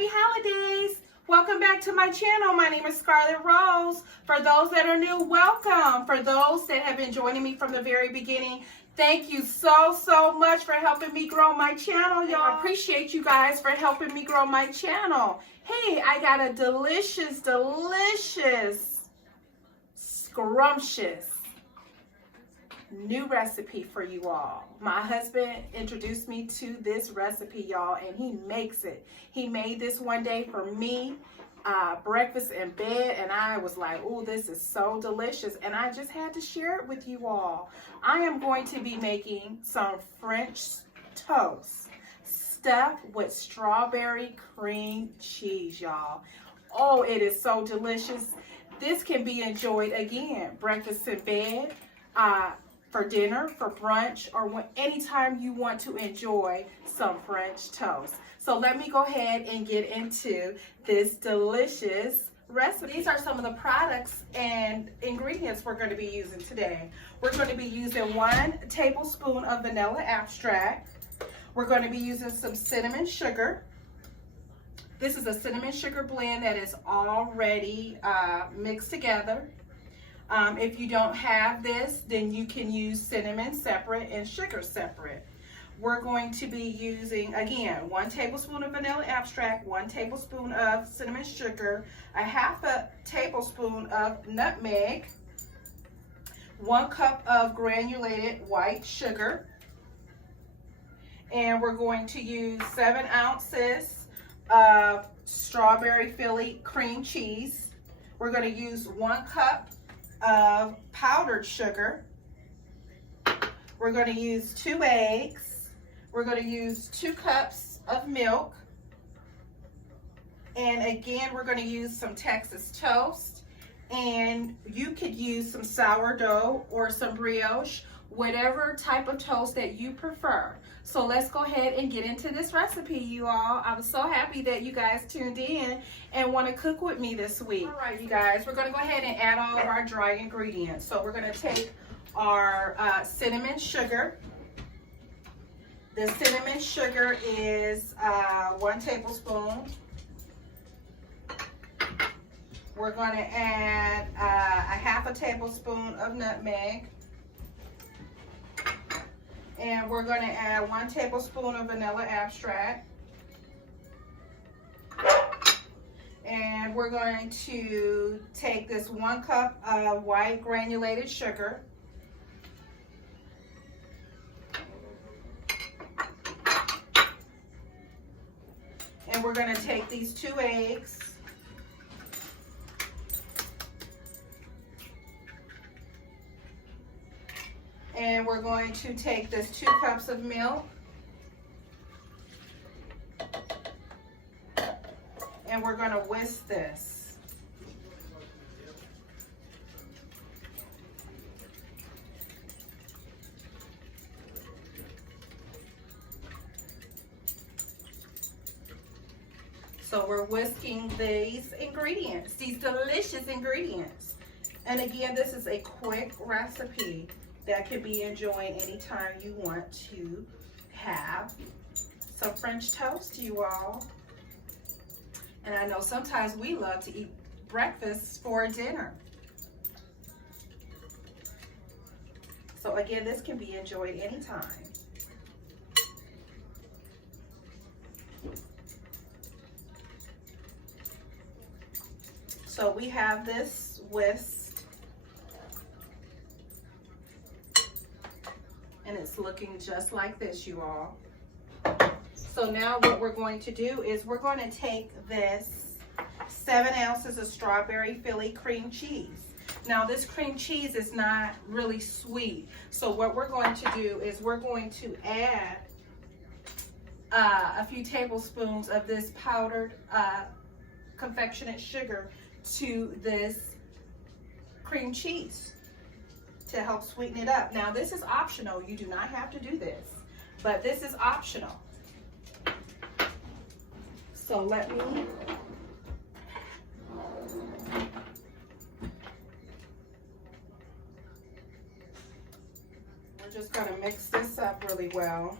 happy holidays. Welcome back to my channel. My name is Scarlett Rose. For those that are new, welcome. For those that have been joining me from the very beginning, thank you so much for helping me grow my channel, y'all. I appreciate you guys for helping me grow my channel. Hey, I got a delicious, scrumptious new recipe for you all. My husband introduced me to this recipe, y'all, and he makes it. He made this one day for me, breakfast in bed, and I was like, oh, this is so delicious, and I just had to share it with you all. I am going to be making some French toast stuffed with strawberry cream cheese, y'all. Oh, it is so delicious. This can be enjoyed, again, breakfast in bed, for dinner, for brunch, or anytime you want to enjoy some French toast. So let me go ahead and get into this delicious recipe. These are some of the products and ingredients we're going to be using today. We're going to be using 1 tablespoon of vanilla extract. We're going to be using some cinnamon sugar. This is a cinnamon sugar blend that is already mixed together. If you don't have this, then you can use cinnamon separate and sugar separate. We're going to be using, again, 1 tablespoon of vanilla extract, 1 tablespoon of cinnamon sugar, a half a tablespoon of nutmeg, 1 cup of granulated white sugar, and we're going to use 7 ounces of strawberry Philly cream cheese. We're going to use 1 cup of powdered sugar. We're going to use 2 eggs. We're going to use 2 cups of milk. And again, we're going to use some Texas toast. And you could use some sourdough or some brioche, whatever type of toast that you prefer. So let's go ahead and get into this recipe, you all. I was so happy that you guys tuned in and want to cook with me this week. All right, you guys, we're going to go ahead and add all of our dry ingredients. So we're going to take our cinnamon sugar. The cinnamon sugar is 1 tablespoon. We're going to add a half a tablespoon of nutmeg. And we're going to add 1 tablespoon of vanilla extract. And we're going to take this 1 cup of white granulated sugar. And we're going to take these 2 eggs. And we're going to take this 2 cups of milk. And we're going to whisk this. So we're whisking these ingredients, these delicious ingredients. And again, this is a quick recipe that can be enjoyed anytime you want to have some French toast, you all. And I know sometimes we love to eat breakfast for dinner. So again, this can be enjoyed anytime. So we have this whisked. And it's looking just like this, you all. So now what we're going to do is we're going to take this 7 ounces of strawberry Philly cream cheese. Now this cream cheese is not really sweet. So what we're going to do is we're going to add a few tablespoons of this powdered confectionate sugar to this cream cheese to help sweeten it up. Now this is optional. You do not have to do this, but this is optional. So let me we're just going to mix this up really well.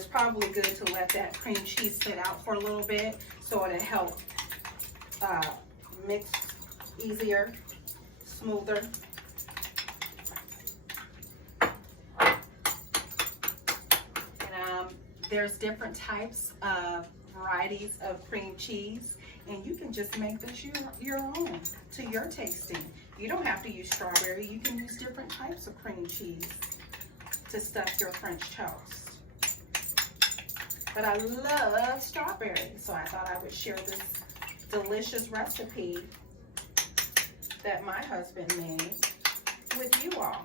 it's probably good to let that cream cheese sit out for a little bit so it'll help mix easier, smoother. And there's different types of varieties of cream cheese, and you can just make this your own to your tasting. You don't have to use strawberry. You can use different types of cream cheese to stuff your French toast. But I love strawberry, so I thought I would share this delicious recipe that my husband made with you all.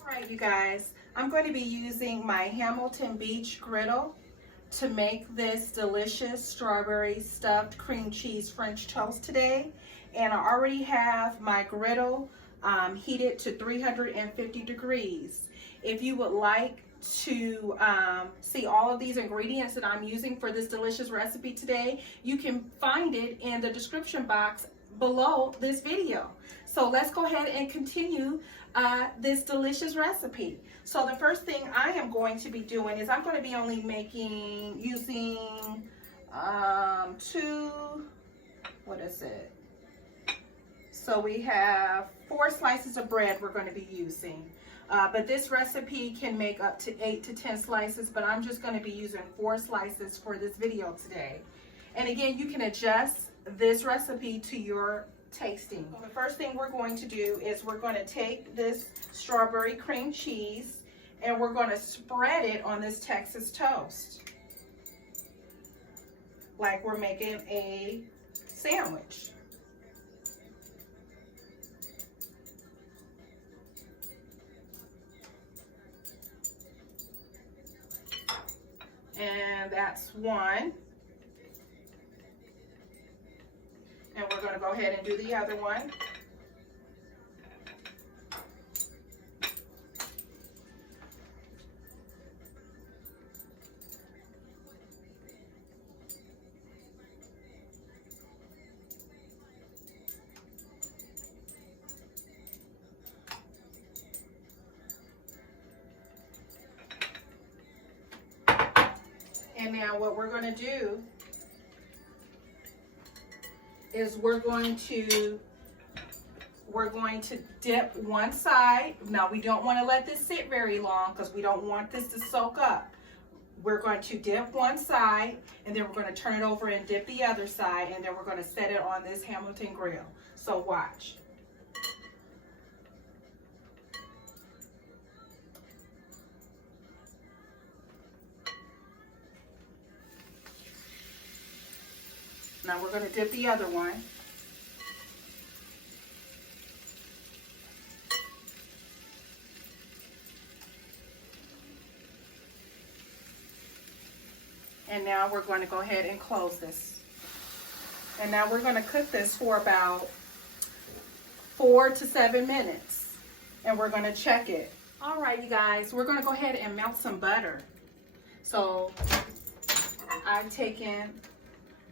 All right, you guys, I'm going to be using my Hamilton Beach griddle to make this delicious strawberry stuffed cream cheese French toast today. And I already have my griddle heated to 350 degrees. If you would like to see all of these ingredients that I'm using for this delicious recipe today, you can find it in the description box below this video. So let's go ahead and continue this delicious recipe. So the first thing I am going to be doing is I'm going to be only using so we have 4 slices of bread we're going to be using. But this recipe can make up to 8 to 10 slices, but I'm just going to be using 4 slices for this video today. And again, you can adjust this recipe to your tasting. So the first thing we're going to do is we're going to take this strawberry cream cheese and we're going to spread it on this Texas toast like we're making a sandwich. And that's one. And we're going to go ahead and do the other one. And now what we're going to do is we're going to dip one side. Now we don't want to let this sit very long because we don't want this to soak up. We're going to dip one side and then we're going to turn it over and dip the other side, and then we're going to set it on this Hamilton grill. So watch. Now we're going to dip the other one. And now we're going to go ahead and close this. And now we're going to cook this for about 4 to 7 minutes. And we're going to check it. All right, you guys, we're going to go ahead and melt some butter. So I've taken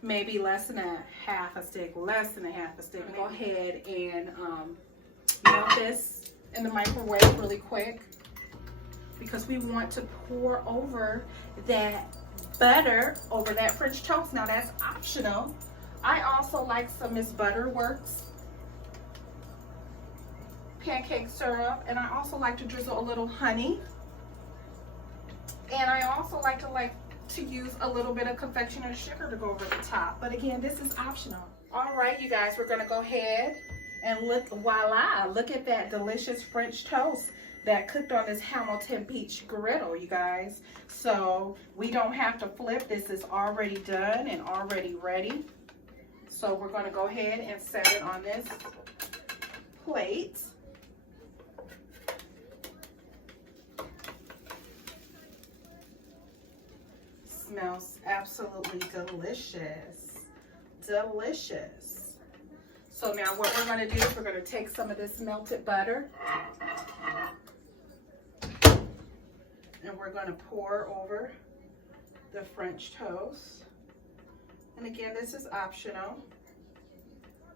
maybe less than a half a stick. Go ahead and melt this in the microwave really quick because we want to pour over that butter over that French toast. Now that's optional. I also like some Miss Butterworth's pancake syrup, and I also like to drizzle a little honey, and I also like to use a little bit of confectioner's sugar to go over the top. But again, this is optional. All right, you guys, we're gonna go ahead and look, voila, look at that delicious French toast that cooked on this Hamilton Beach griddle, you guys. So we don't have to flip. This is already done and already ready. So we're gonna go ahead and set it on this plate. Smells absolutely delicious. Delicious. So now what we're going to do is we're going to take some of this melted butter and we're going to pour over the French toast. And again, this is optional.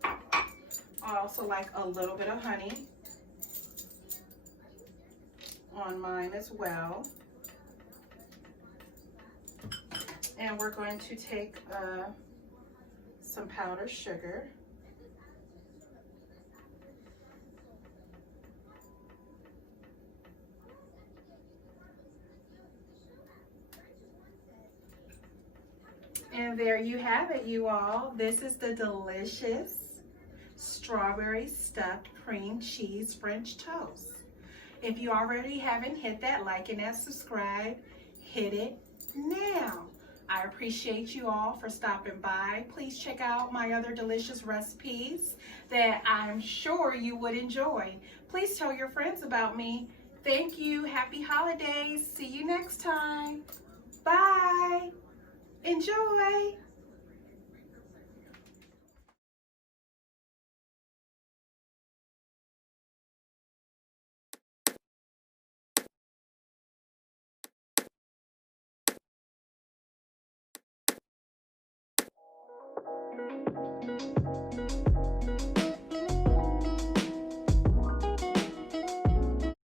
I also like a little bit of honey. on mine as well. And we're going to take some powdered sugar. And there you have it, you all. This is the delicious strawberry stuffed cream cheese French toast. If you already haven't hit that like and that subscribe, hit it now. I appreciate you all for stopping by. Please check out my other delicious recipes that I'm sure you would enjoy. Please tell your friends about me. Thank you. Happy holidays. See you next time. Bye. Enjoy.